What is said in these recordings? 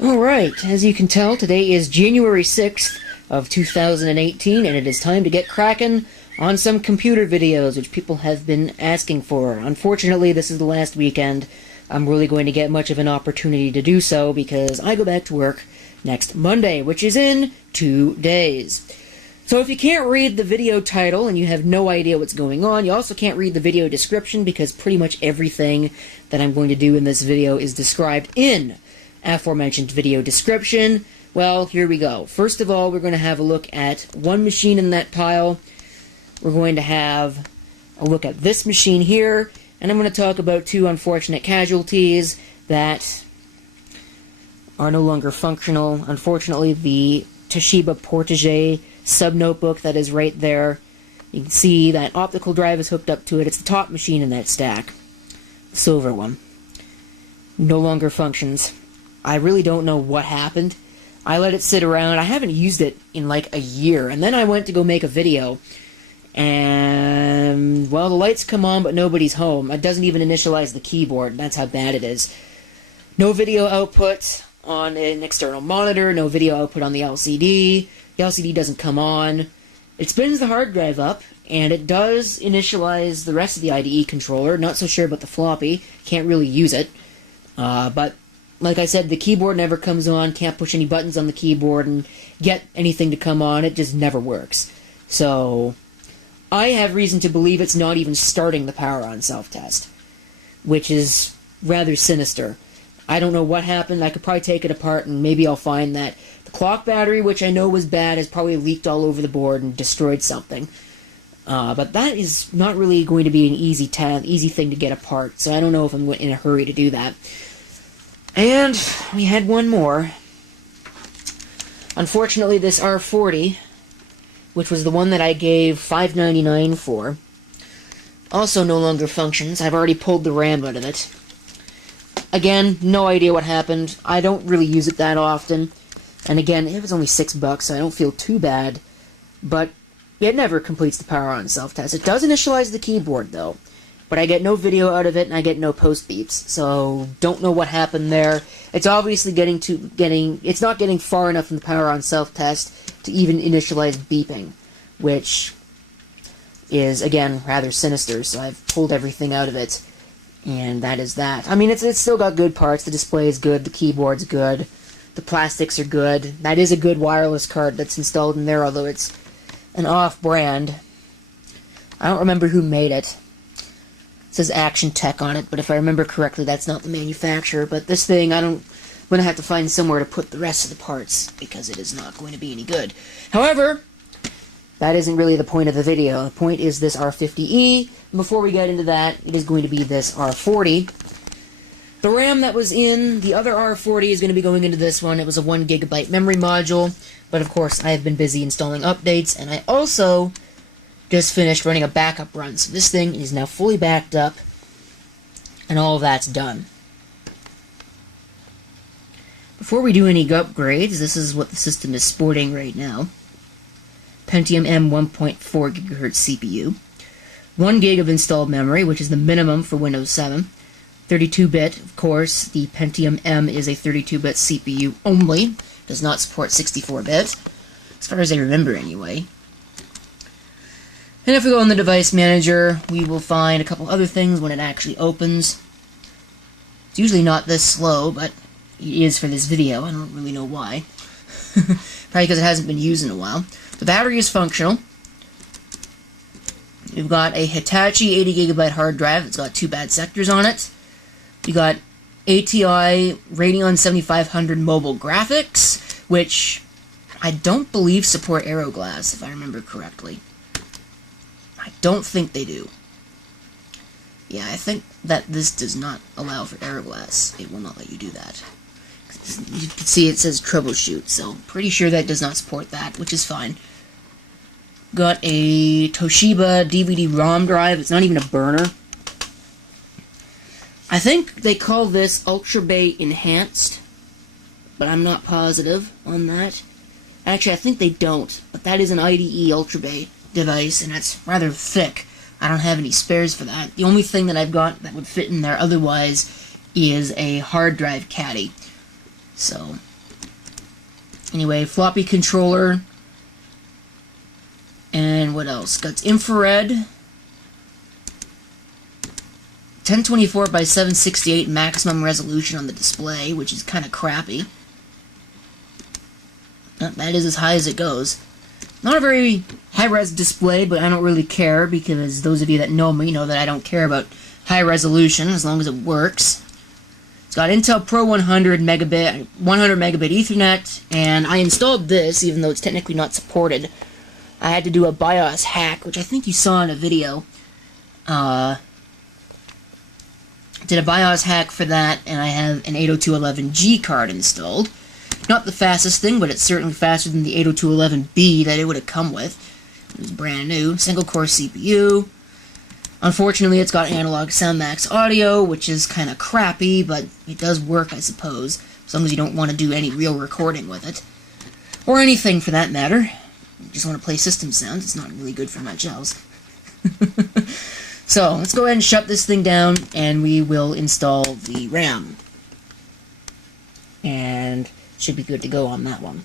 Alright, as you can tell, today is January 6th of 2018, and it is time to get cracking on some computer videos, which people have been asking for. Unfortunately, this is the last weekend I'm really going to get much of an opportunity to do so, because I go back to work next Monday, which is in 2 days. So if you can't read the video title and you have no idea what's going on, you also can't read the video description, because pretty much everything that I'm going to do in this video is described in aforementioned video description. Well, here we go. First of all, we're going to have a look at one machine in that pile. We're going to have a look at this machine here, and I'm going to talk about two unfortunate casualties that are no longer functional. Unfortunately, the Toshiba Portage sub-notebook that is right there, you can see that optical drive is hooked up to it. It's the top machine in that stack. The silver one. No longer functions. I really don't know what happened. I let it sit around. I haven't used it in like a year, and then I went to go make a video, and, well, the lights come on, but nobody's home. It doesn't even initialize the keyboard. That's how bad it is. No video output on an external monitor, no video output on the LCD. The LCD doesn't come on. It spins the hard drive up, and it does initialize the rest of the IDE controller. Not so sure about the floppy. Can't really use it. But like I said, the keyboard never comes on. Can't push any buttons on the keyboard and get anything to come on. It just never works. So I have reason to believe it's not even starting the power on self-test, which is rather sinister. I don't know what happened. I could probably take it apart and maybe I'll find that the clock battery, which I know was bad, has probably leaked all over the board and destroyed something. But that is not really going to be an easy thing to get apart, so I don't know if I'm in a hurry to do that. And we had one more. Unfortunately, this R40, which was the one that I gave $5.99 for, also no longer functions. I've already pulled the RAM out of it. Again, no idea what happened. I don't really use it that often. And again, it was only $6, so I don't feel too bad. But it never completes the power on self-test. It does initialize the keyboard, though. But I get no video out of it, and I get no post beeps. So, don't know what happened there. It's obviously it's not getting far enough in the power on self-test to even initialize beeping, which is, again, rather sinister. So I've pulled everything out of it, and that is that. I mean, it's still got good parts. The display is good, the keyboard's good, the plastics are good. That is a good wireless card that's installed in there, although it's an off-brand. I don't remember who made it. It says Action Tech on it, but if I remember correctly, that's not the manufacturer. But this thing, I'm going to have to find somewhere to put the rest of the parts, because it is not going to be any good. However, that isn't really the point of the video. The point is this R50e, and before we get into that, it is going to be this R40. The RAM that was in the other R40 is going to be going into this one. It was a 1 GB memory module, but of course, I have been busy installing updates, and I also just finished running a backup run, so this thing is now fully backed up, and all of that's done. Before we do any upgrades, this is what the system is sporting right now. Pentium M 1.4 GHz CPU, 1 GB of installed memory, which is the minimum for Windows 7, 32-bit, of course. The Pentium M is a 32-bit CPU only, does not support 64-bit, as far as I remember anyway. And if we go in the device manager, we will find a couple other things when it actually opens. It's usually not this slow, but it is for this video. I don't really know why. Probably because it hasn't been used in a while. The battery is functional. We've got a Hitachi 80 GB hard drive. It's got 2 bad sectors on it. We got ATI Radeon 7500 mobile graphics, which I don't believe support AeroGlass, if I remember correctly. I don't think they do. Yeah, I think that this does not allow for AeroGlass. It will not let you do that. You can see it says troubleshoot, so pretty sure that does not support that, which is fine. Got a Toshiba DVD-ROM drive. It's not even a burner. I think they call this Ultra Bay Enhanced, but I'm not positive on that. Actually, I think they don't, but that is an IDE Ultra Bay device, and it's rather thick. I don't have any spares for that. The only thing that I've got that would fit in there otherwise is a hard drive caddy. So, anyway, floppy controller. And what else? Got infrared. 1024 by 768 maximum resolution on the display, which is kind of crappy. That is as high as it goes. Not a very high-res display, but I don't really care, because those of you that know me know that I don't care about high resolution as long as it works. It's got Intel Pro 100 megabit Ethernet, and I installed this, even though it's technically not supported. I had to do a BIOS hack, which I think you saw in a video. Did a BIOS hack for that, and I have an 802.11g card installed. Not the fastest thing, but it's certainly faster than the 802.11b that it would have come with. It was brand new. Single-core CPU. Unfortunately, it's got analog SoundMax audio, which is kind of crappy, but it does work, I suppose, as long as you don't want to do any real recording with it. Or anything, for that matter. You just want to play system sounds. It's not really good for much else. So, let's go ahead and shut this thing down, and we will install the RAM. And should be good to go on that one.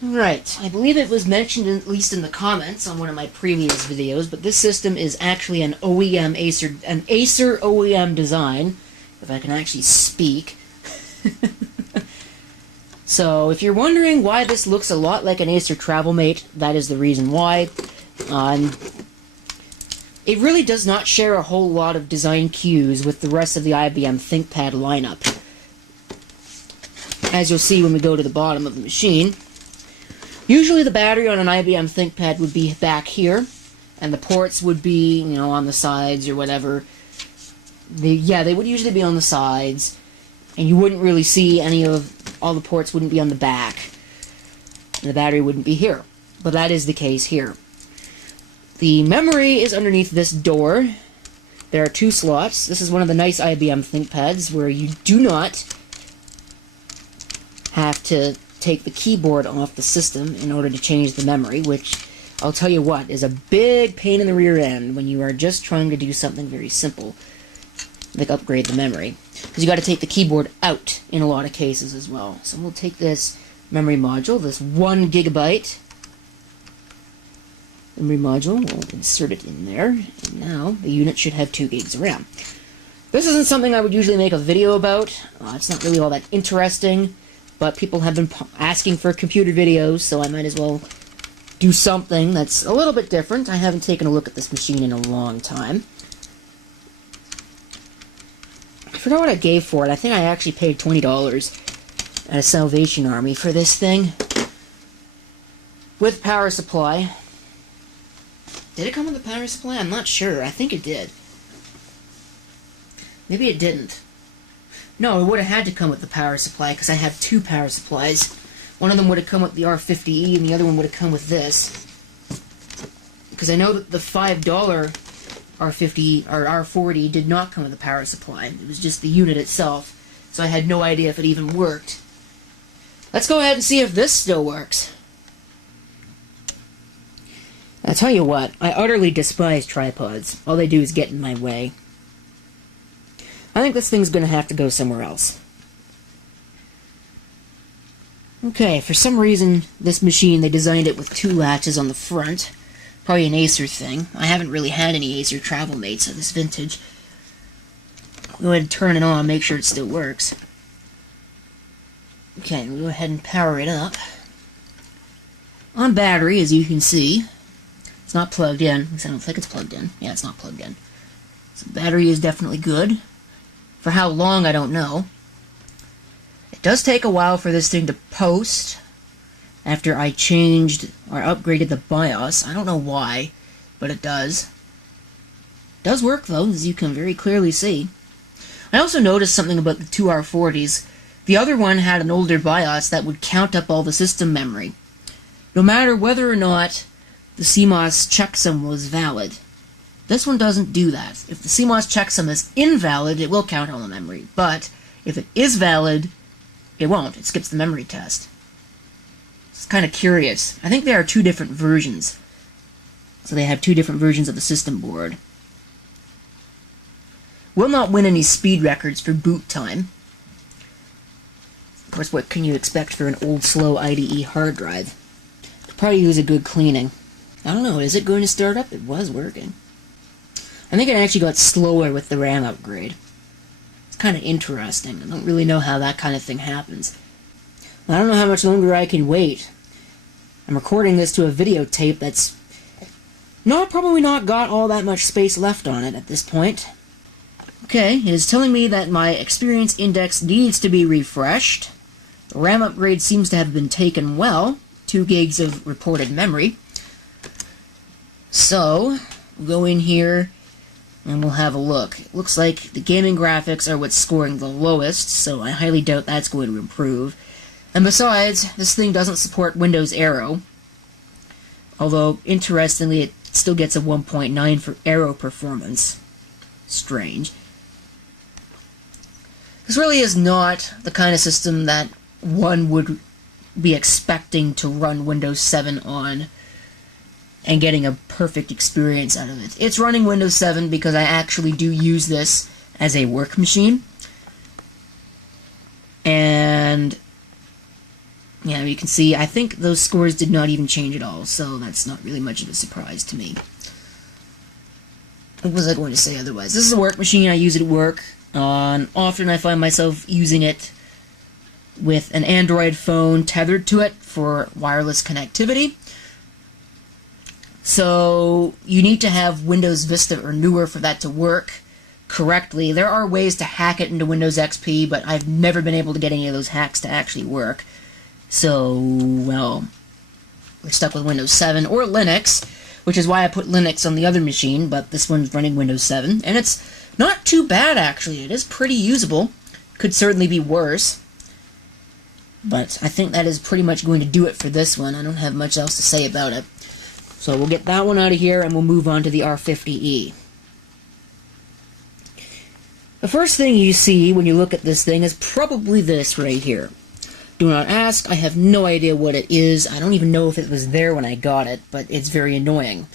Right, I believe it was mentioned, at least in the comments, on one of my previous videos, but this system is actually an Acer OEM design, if I can actually speak. So, if you're wondering why this looks a lot like an Acer TravelMate, that is the reason why. It really does not share a whole lot of design cues with the rest of the IBM ThinkPad lineup. As you'll see when we go to the bottom of the machine. Usually the battery on an IBM ThinkPad would be back here, and the ports would be, you know, on the sides or whatever. They would usually be on the sides, and you wouldn't really see all the ports wouldn't be on the back, and the battery wouldn't be here. But that is the case here. The memory is underneath this door. There are two slots. This is one of the nice IBM ThinkPads where you do not have to take the keyboard off the system in order to change the memory, which, I'll tell you what, is a big pain in the rear end when you are just trying to do something very simple, like upgrade the memory. Because you got to take the keyboard out in a lot of cases as well. So we'll take this memory module, this 1 gigabyte memory module, we'll insert it in there, and now the unit should have 2 gigs of RAM. This isn't something I would usually make a video about. It's not really all that interesting. But people have been asking for computer videos, so I might as well do something that's a little bit different. I haven't taken a look at this machine in a long time. I forgot what I gave for it. I think I actually paid $20 at a Salvation Army for this thing. With power supply. Did it come with a power supply? I'm not sure. I think it did. Maybe it didn't. No, it would have had to come with the power supply, because I have 2 power supplies. One of them would have come with the R50e, and the other one would have come with this. Because I know that the $5 R50 or R40 did not come with a power supply. It was just the unit itself, so I had no idea if it even worked. Let's go ahead and see if this still works. I'll tell you what, I utterly despise tripods. All they do is get in my way. I think this thing's going to have to go somewhere else. Okay, for some reason, this machine, they designed it with 2 latches on the front. Probably an Acer thing. I haven't really had any Acer TravelMates of this vintage. I'll go ahead and turn it on, make sure it still works. Okay, we'll go ahead and power it up. On battery, as you can see. It's not plugged in. At least I don't think it's plugged in. Yeah, it's not plugged in. So the battery is definitely good. For how long, I don't know. It does take a while for this thing to post after I changed or upgraded the BIOS. I don't know why, but it does. It does work, though, as you can very clearly see. I also noticed something about the 2 R40s. The other one had an older BIOS that would count up all the system memory, no matter whether or not the CMOS checksum was valid. This one doesn't do that. If the CMOS checksum is invalid, it will count all the memory. But if it is valid, it won't. It skips the memory test. It's kind of curious. I think there are 2 different versions. So they have 2 different versions of the system board. Will not win any speed records for boot time. Of course, what can you expect for an old, slow IDE hard drive? Could probably use a good cleaning. I don't know, is it going to start up? It was working. I think it actually got slower with the RAM upgrade. It's kind of interesting. I don't really know how that kind of thing happens. I don't know how much longer I can wait. I'm recording this to a videotape that's probably not got all that much space left on it at this point. Okay, it is telling me that my experience index needs to be refreshed. The RAM upgrade seems to have been taken well. 2 gigs of reported memory. So, we'll go in here and we'll have a look. It looks like the gaming graphics are what's scoring the lowest, so I highly doubt that's going to improve. And besides, this thing doesn't support Windows Aero. Although, interestingly, it still gets a 1.9 for Aero performance. Strange. This really is not the kind of system that one would be expecting to run Windows 7 on and getting a perfect experience out of it. It's running Windows 7 because I actually do use this as a work machine. And yeah, you can see, I think those scores did not even change at all, so that's not really much of a surprise to me. What was I going to say otherwise? This is a work machine, I use it at work. Often I find myself using it with an Android phone tethered to it for wireless connectivity. So you need to have Windows Vista or newer for that to work correctly. There are ways to hack it into Windows XP, but I've never been able to get any of those hacks to actually work. So, well, we're stuck with Windows 7 or Linux, which is why I put Linux on the other machine, but this one's running Windows 7, and it's not too bad, actually. It is pretty usable. Could certainly be worse, but I think that is pretty much going to do it for this one. I don't have much else to say about it. So we'll get that one out of here, and we'll move on to the R50e. The first thing you see when you look at this thing is probably this right here. Do not ask, I have no idea what it is. I don't even know if it was there when I got it, but it's very annoying.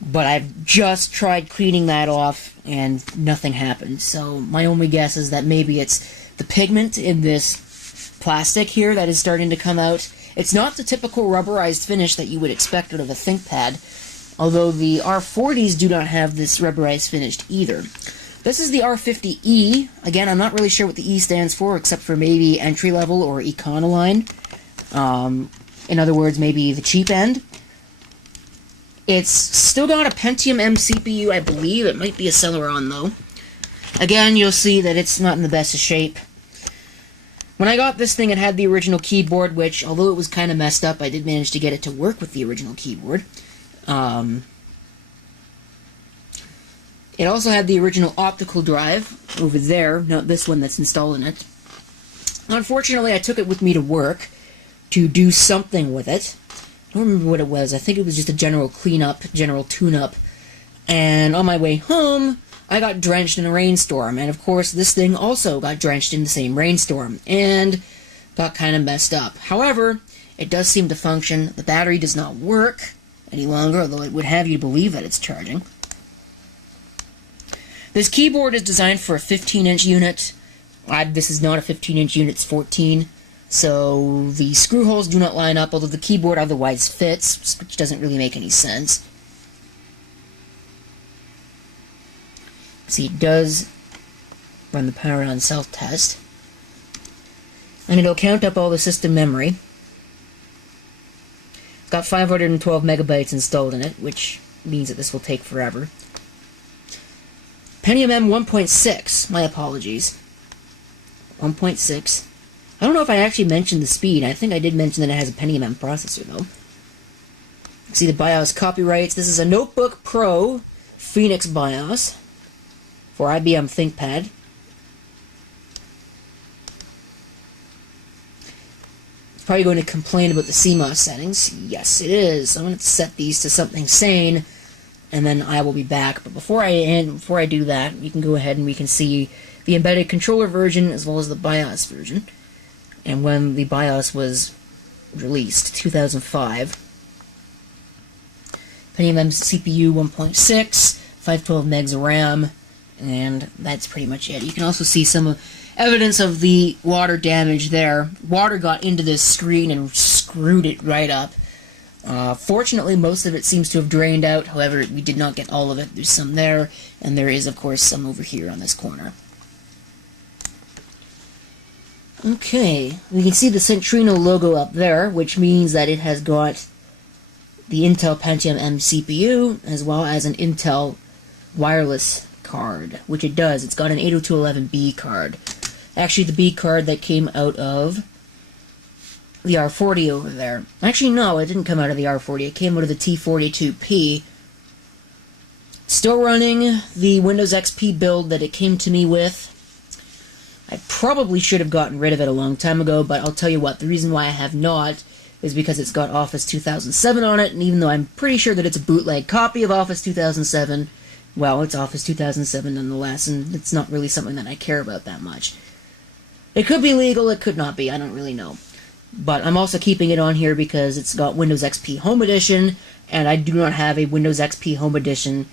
But I've just tried cleaning that off, and nothing happened. So my only guess is that maybe it's the pigment in this plastic here that is starting to come out. It's not the typical rubberized finish that you would expect out of a ThinkPad, although the R40s do not have this rubberized finish either. This is the R50e. Again, I'm not really sure what the E stands for, except for maybe entry-level or Econoline. In other words, maybe the cheap end. It's still got a Pentium M CPU, I believe. It might be a Celeron, though. Again, you'll see that it's not in the best of shape. When I got this thing, it had the original keyboard, which, although it was kind of messed up, I did manage to get it to work with the original keyboard. It also had the original optical drive over there, not this one that's installed in it. Unfortunately, I took it with me to work to do something with it. I don't remember what it was. I think it was just a general cleanup, general tune-up. And on my way home, I got drenched in a rainstorm. And of course, this thing also got drenched in the same rainstorm and got kind of messed up. However, it does seem to function. The battery does not work any longer, although it would have you believe that it's charging. This keyboard is designed for a 15-inch unit. This is not a 15-inch unit, it's 14. So the screw holes do not line up, although the keyboard otherwise fits, which doesn't really make any sense. See, it does run the power on self-test. And it'll count up all the system memory. It's got 512 megabytes installed in it, which means that this will take forever. Pentium M 1.6, my apologies. 1.6. I don't know if I actually mentioned the speed. I think I did mention that it has a Pentium M processor, though. See the BIOS copyrights. This is a Notebook Pro Phoenix BIOS for IBM Thinkpad. It's probably going to complain about the CMOS settings. Yes, it is. I'm going to set these to something sane, and then I will be back. But before I do that, you can go ahead and we can see the embedded controller version as well as the BIOS version. And when the BIOS was released, 2005. Pentium M CPU 1.6, 512 megs of RAM, and that's pretty much it. You can also see some evidence of the water damage there. Water got into this screen and screwed it right up. Fortunately, most of it seems to have drained out. However, we did not get all of it. There's some there, and there is, of course, some over here on this corner. Okay, we can see the Centrino logo up there, which means that it has got the Intel Pentium M CPU, as well as an Intel wireless card, which it does. It's got an 802.11b card. Actually, the B card that came out of the R40 over there. Actually, no, it didn't come out of the R40. It came out of the T42P. Still running the Windows XP build that it came to me with. I probably should have gotten rid of it a long time ago, but I'll tell you what, the reason why I have not is because it's got Office 2007 on it, and even though I'm pretty sure that it's a bootleg copy of Office 2007, well, it's Office 2007 nonetheless, and it's not really something that I care about that much. It could be legal, it could not be, I don't really know. But I'm also keeping it on here because it's got Windows XP Home Edition, and I do not have a Windows XP Home Edition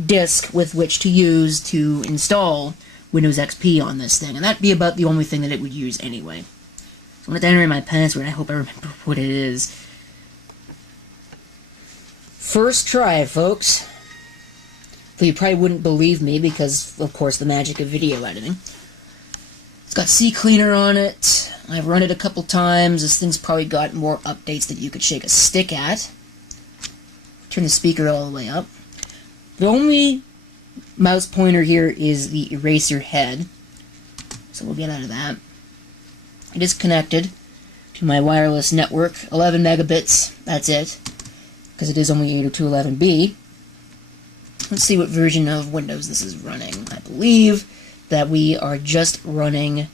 disk with which to use to install Windows XP on this thing, and that'd be about the only thing that it would use anyway. So I'm going to enter in my password, I hope I remember what it is. First try, folks. Though you probably wouldn't believe me because, of course, the magic of video editing. It's got CCleaner on it. I've run it a couple times. This thing's probably got more updates that you could shake a stick at. Turn the speaker all the way up. The only mouse pointer here is the eraser head, so we'll get out of that. It is connected to my wireless network, 11 megabits, that's it, because it is only 802.11b. Let's see what version of Windows this is running. I believe that we are just running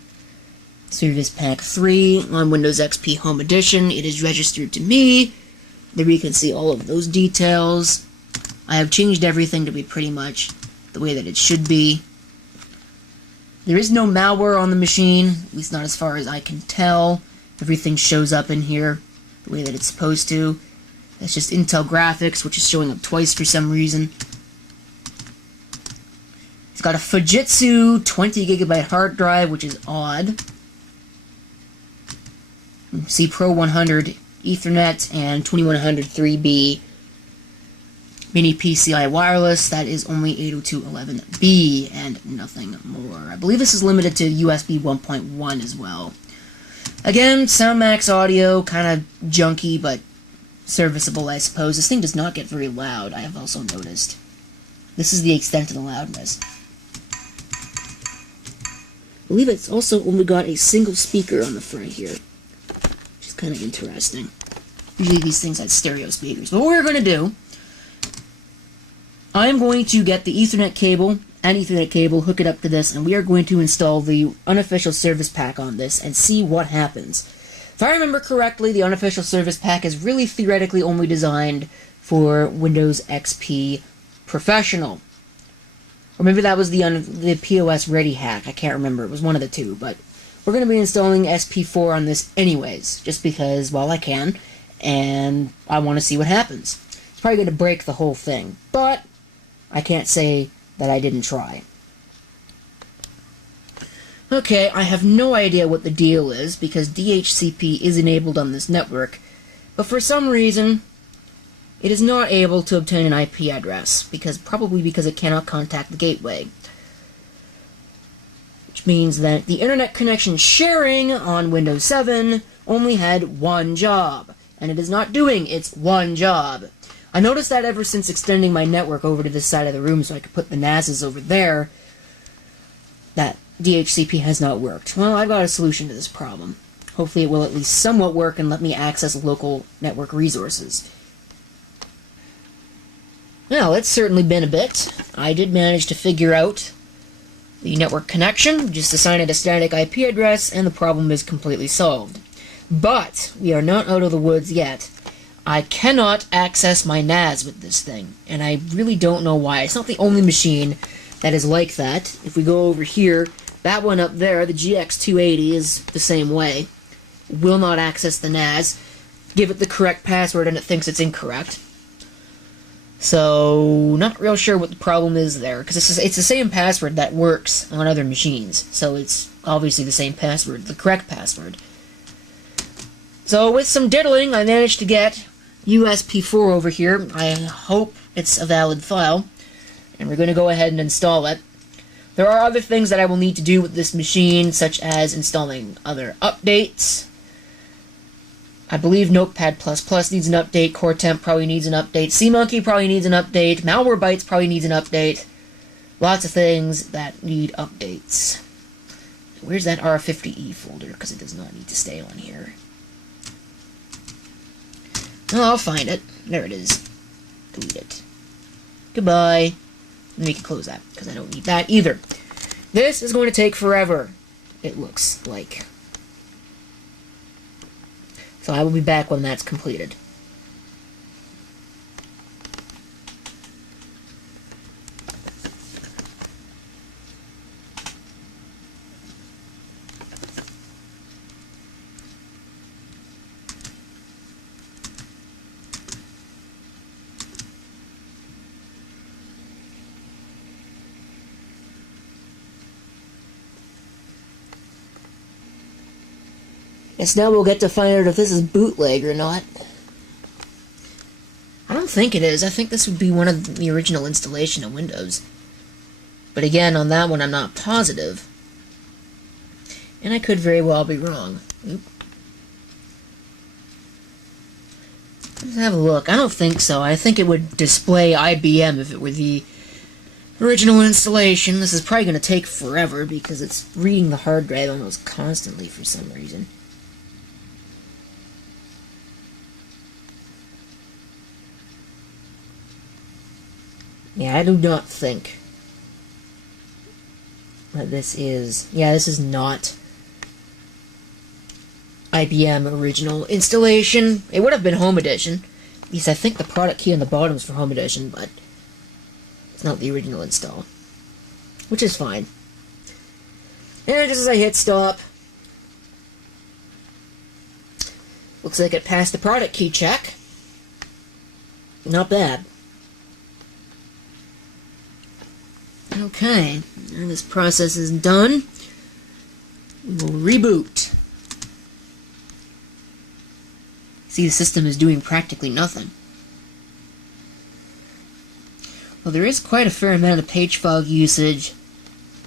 Service Pack 3 on Windows XP Home Edition. It is registered to me. There you can see all of those details. I have changed everything to be pretty much the way that it should be. There is no malware on the machine, at least not as far as I can tell. Everything shows up in here the way that it's supposed to. That's just Intel graphics, which is showing up twice for some reason. It's got a Fujitsu 20 gigabyte hard drive, which is odd. C Pro 100 Ethernet and 2100 3B Mini PCI wireless. That is only 802.11b and nothing more. I believe this is limited to USB 1.1 as well. Again, SoundMax audio, kind of junky, but serviceable, I suppose. This thing does not get very loud, I have also noticed. This is the extent of the loudness. I believe it's also only got a single speaker on the front here, which is kind of interesting. Usually these things have stereo speakers. But what we're going to do, I'm going to get the Ethernet cable and Ethernet cable, hook it up to this, and we are going to install the unofficial service pack on this and see what happens. If I remember correctly, the unofficial service pack is really theoretically only designed for Windows XP Professional. Or maybe that was the POS Ready hack. I can't remember. It was one of the two. But we're going to be installing SP4 on this anyways, just because, well, I can, and I want to see what happens. It's probably going to break the whole thing, but I can't say that I didn't try. Okay, I have no idea what the deal is, because DHCP is enabled on this network, but for some reason, it is not able to obtain an IP address, probably because it cannot contact the gateway. Which means that the internet connection sharing on Windows 7 only had one job, and it is not doing its one job. I noticed that ever since extending my network over to this side of the room so I could put the NASs over there, that DHCP has not worked. Well, I've got a solution to this problem. Hopefully it will at least somewhat work and let me access local network resources. Well, it's certainly been a bit. I did manage to figure out the network connection, just assign it a static IP address, and the problem is completely solved. But we are not out of the woods yet. I cannot access my NAS with this thing, and I really don't know why. It's not the only machine that is like that. If we go over here, that one up there, the GX280, is the same way. Will not access the NAS. Give it the correct password and it thinks it's incorrect. So, not real sure what the problem is there, because it's the same password that works on other machines, so it's obviously the same password, the correct password. So, with some diddling, I managed to get USP4 over here. I hope it's a valid file, and we're going to go ahead and install it. There are other things that I will need to do with this machine, such as installing other updates. I believe Notepad++ needs an update, CoreTemp probably needs an update, CMonkey probably needs an update, Malwarebytes probably needs an update. Lots of things that need updates. Where's that R50e folder? Because it does not need to stay on here. Oh, I'll find it. There it is. Delete it. Goodbye. And we can close that, because I don't need that either. This is going to take forever, it looks like. So I will be back when that's completed. Guess now we'll get to find out if this is bootleg or not. I don't think it is. I think this would be one of the original installation of Windows. But again, on that one I'm not positive. And I could very well be wrong. Oop. Let's have a look. I don't think so. I think it would display IBM if it were the original installation. This is probably going to take forever because it's reading the hard drive almost constantly for some reason. Yeah, I do not think that this is... Yeah, this is not IBM original installation. It would have been Home Edition. At least I think the product key on the bottom is for Home Edition, but it's not the original install. Which is fine. And just as I hit stop, looks like it passed the product key check. Not bad. Okay, and this process is done. We will reboot. See, the system is doing practically nothing. Well, there is quite a fair amount of page fog usage.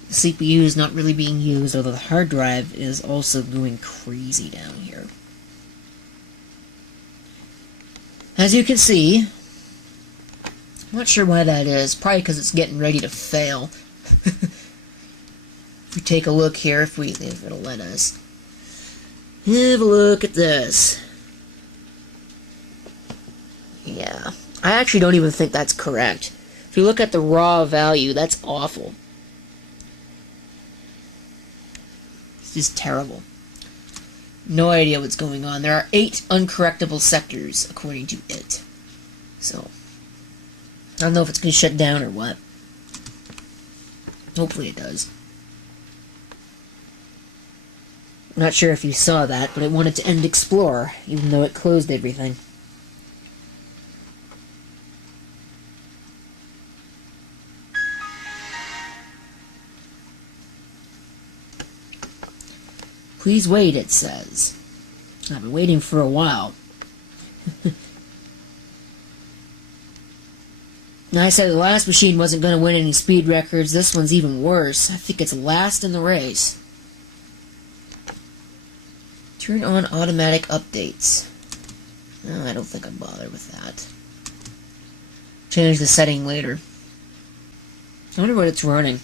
The CPU is not really being used, although the hard drive is also going crazy down here. As you can see, I'm not sure why that is. Probably because it's getting ready to fail. If we take a look here, if it'll let us. Have a look at this. Yeah. I actually don't even think that's correct. If you look at the raw value, that's awful. It's just terrible. No idea what's going on. There are 8 uncorrectable sectors, according to it. So, I don't know if it's going to shut down or what. Hopefully it does. I'm not sure if you saw that, but it wanted to end Explorer, even though it closed everything. Please wait, it says. I've been waiting for a while. Now, I said the last machine wasn't going to win any speed records. This one's even worse. I think it's last in the race. Turn on automatic updates. No, I don't think I'd bother with that. Change the setting later. I wonder what it's running.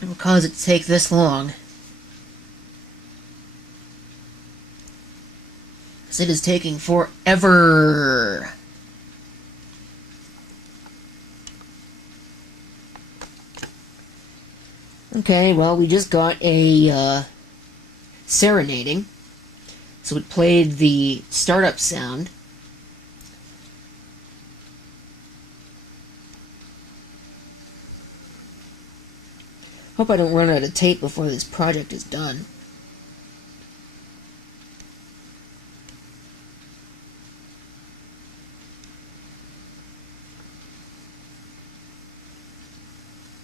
What will cause it to take this long? Because it is taking forever. Okay, well, we just got a serenading. So it played the startup sound. Hope I don't run out of tape before this project is done.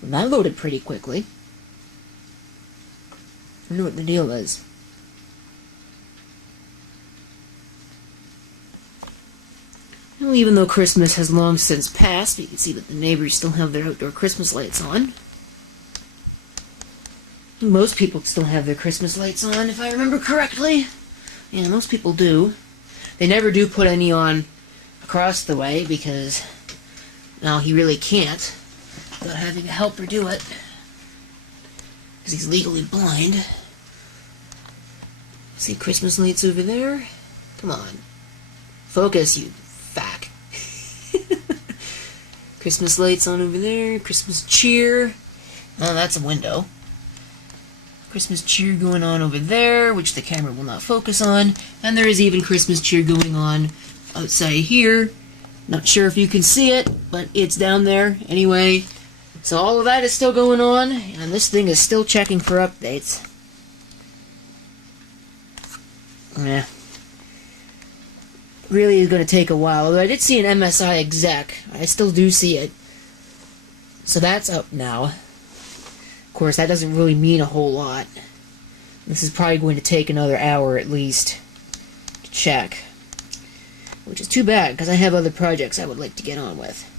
Well, that loaded pretty quickly. I wonder what the deal is. Well, even though Christmas has long since passed, you can see that the neighbors still have their outdoor Christmas lights on. Most people still have their Christmas lights on, if I remember correctly. Yeah, most people do. They never do put any on across the way because, well, he really can't without having a helper do it. Because he's legally blind. See Christmas lights over there? Come on. Focus, you fack. Christmas lights on over there. Christmas cheer. Oh, that's a window. Christmas cheer going on over there, which the camera will not focus on. And there is even Christmas cheer going on outside here. Not sure if you can see it, but it's down there. Anyway, so all of that is still going on, and this thing is still checking for updates. Yeah. Really is going to take a while, although I did see an MSI exec. I still do see it. So that's up now. Of course, that doesn't really mean a whole lot. This is probably going to take another hour at least to check. Which is too bad, because I have other projects I would like to get on with.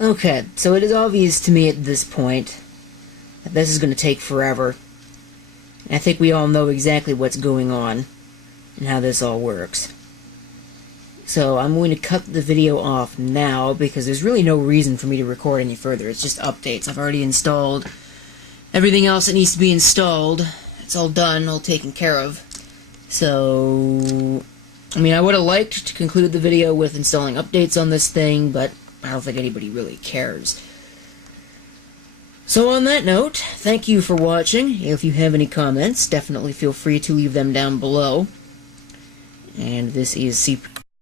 Okay, so it is obvious to me at this point that this is going to take forever. And I think we all know exactly what's going on and how this all works. So I'm going to cut the video off now because there's really no reason for me to record any further. It's just updates. I've already installed everything else that needs to be installed. It's all done, all taken care of. So, I mean, I would have liked to conclude the video with installing updates on this thing, but I don't think anybody really cares. So on that note, thank you for watching. If you have any comments, definitely feel free to leave them down below. And this is C.